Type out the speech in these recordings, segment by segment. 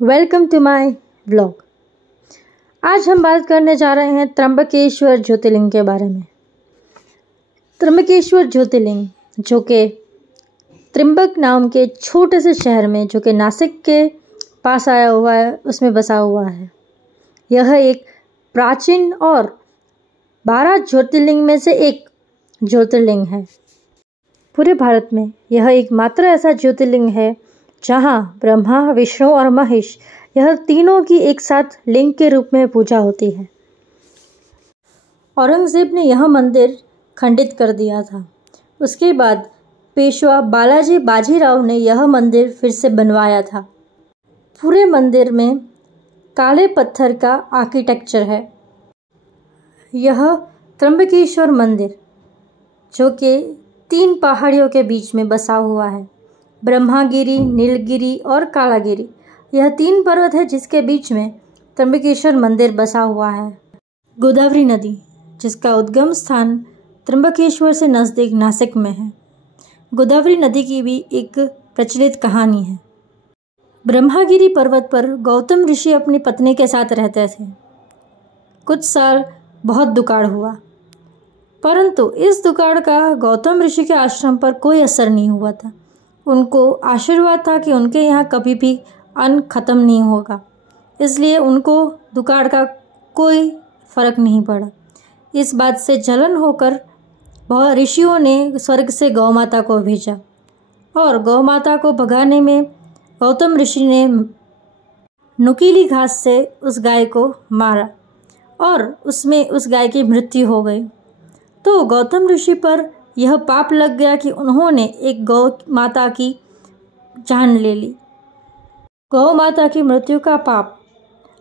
Welcome to my vlog. आज हम बात करने जा रहे हैं त्र्यंबकेश्वर ज्योतिर्लिंग के बारे में। त्र्यंबकेश्वर ज्योतिर्लिंग जो कि त्र्यंबक नाम के छोटे से शहर में जो कि नासिक के पास आया हुआ है उसमें बसा हुआ है। यह एक प्राचीन और 12 ज्योतिर्लिंग में से एक ज्योतिर्लिंग है। पूरे भारत में यह एकमात्र ऐसा ज्योतिर्लिंग है जहाँ ब्रह्मा, विष्णु और महेश यह तीनों की एक साथ लिंग के रूप में पूजा होती है। औरंगजेब ने यह मंदिर खंडित कर दिया था। उसके बाद पेशवा बालाजी बाजीराव ने यह मंदिर फिर से बनवाया था। पूरे मंदिर में काले पत्थर का आर्किटेक्चर है। यह त्र्यंबकेश्वर मंदिर जो कि 3 पहाड़ियों के बीच में बसा हुआ है। ब्रह्मागिरी, नीलगिरी और कालागिरी, यह 3 पर्वत है जिसके बीच में त्र्यंबकेश्वर मंदिर बसा हुआ है। गोदावरी नदी जिसका उद्गम स्थान त्र्यंबकेश्वर से नज़दीक नासिक में है। गोदावरी नदी की भी एक प्रचलित कहानी है। ब्रह्मागिरी पर्वत पर गौतम ऋषि अपनी पत्नी के साथ रहते थे। कुछ साल बहुत दुकाळ हुआ, परंतु इस दुकाळ का गौतम ऋषि के आश्रम पर कोई असर नहीं हुआ था। उनको आशीर्वाद था कि उनके यहाँ कभी भी अन्न खत्म नहीं होगा, इसलिए उनको दुकाळ का कोई फर्क नहीं पड़ा। इस बात से जलन होकर बहुत ऋषियों ने स्वर्ग से गौ माता को भेजा और गौ माता को भगाने में गौतम ऋषि ने नुकीली घास से उस गाय को मारा और उसमें उस गाय की मृत्यु हो गई। तो गौतम ऋषि पर यह पाप लग गया कि उन्होंने एक गौ माता की जान ले ली। गौ माता की मृत्यु का पाप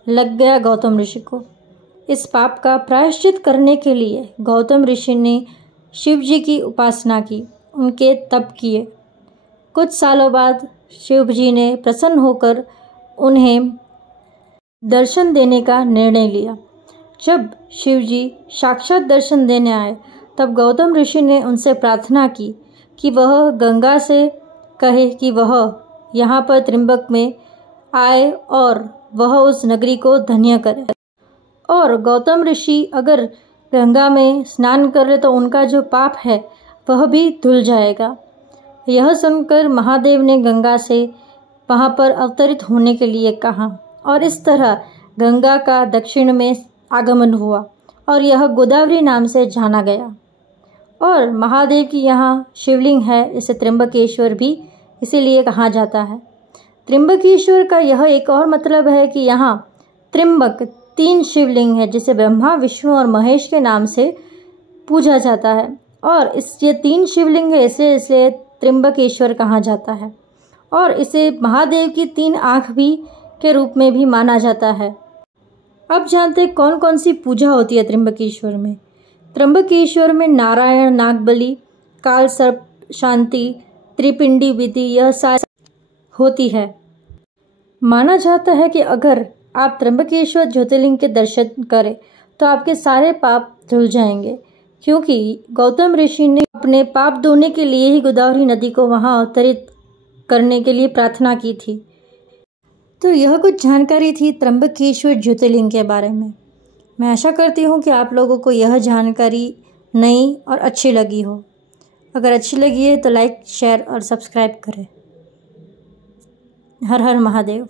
लग गया गौतम ऋषि को। इस पाप का प्रायश्चित करने के लिए गौतम ऋषि ने शिव जी की उपासना की, उनके तप किए। कुछ सालों बाद शिव जी ने प्रसन्न होकर उन्हें दर्शन देने का निर्णय लिया। जब शिव जी साक्षात दर्शन देने आए तब गौतम ऋषि ने उनसे प्रार्थना की कि वह गंगा से कहे कि वह यहाँ पर त्र्यंबक में आए और वह उस नगरी को धन्य करे। और गौतम ऋषि अगर गंगा में स्नान करे तो उनका जो पाप है वह भी धुल जाएगा। यह सुनकर महादेव ने गंगा से वहाँ पर अवतरित होने के लिए कहा और इस तरह गंगा का दक्षिण में आगमन हुआ और यह गोदावरी नाम से जाना गया। और महादेव की यहाँ शिवलिंग है, इसे त्र्यंबकेश्वर भी इसीलिए कहा जाता है। त्र्यंबकेश्वर का यह एक और मतलब है कि यहाँ त्र्यंबक 3 शिवलिंग है जिसे ब्रह्मा, विष्णु और महेश के नाम से पूजा जाता है और ये 3 शिवलिंग है इसलिए त्र्यंबकेश्वर कहा जाता है। और इसे महादेव की 3 आँख भी के रूप में भी माना जाता है। अब जानते हैं कौन कौन सी पूजा होती है त्र्यंबकेश्वर में। त्र्यंबकेश्वर में नारायण, नागबली, काल सर्प शांति, त्रिपिंडी विधि यह सारी होती है। माना जाता है कि अगर आप त्र्यंबकेश्वर ज्योतिर्लिंग के दर्शन करें तो आपके सारे पाप धुल जाएंगे, क्योंकि गौतम ऋषि ने अपने पाप धोने के लिए ही गोदावरी नदी को वहां अवतरित करने के लिए प्रार्थना की थी। तो यह कुछ जानकारी थी त्र्यंबकेश्वर ज्योतिर्लिंग के बारे में। मैं आशा करती हूँ कि आप लोगों को यह जानकारी नई और अच्छी लगी हो। अगर अच्छी लगी है तो लाइक, शेयर और सब्सक्राइब करें। हर हर महादेव।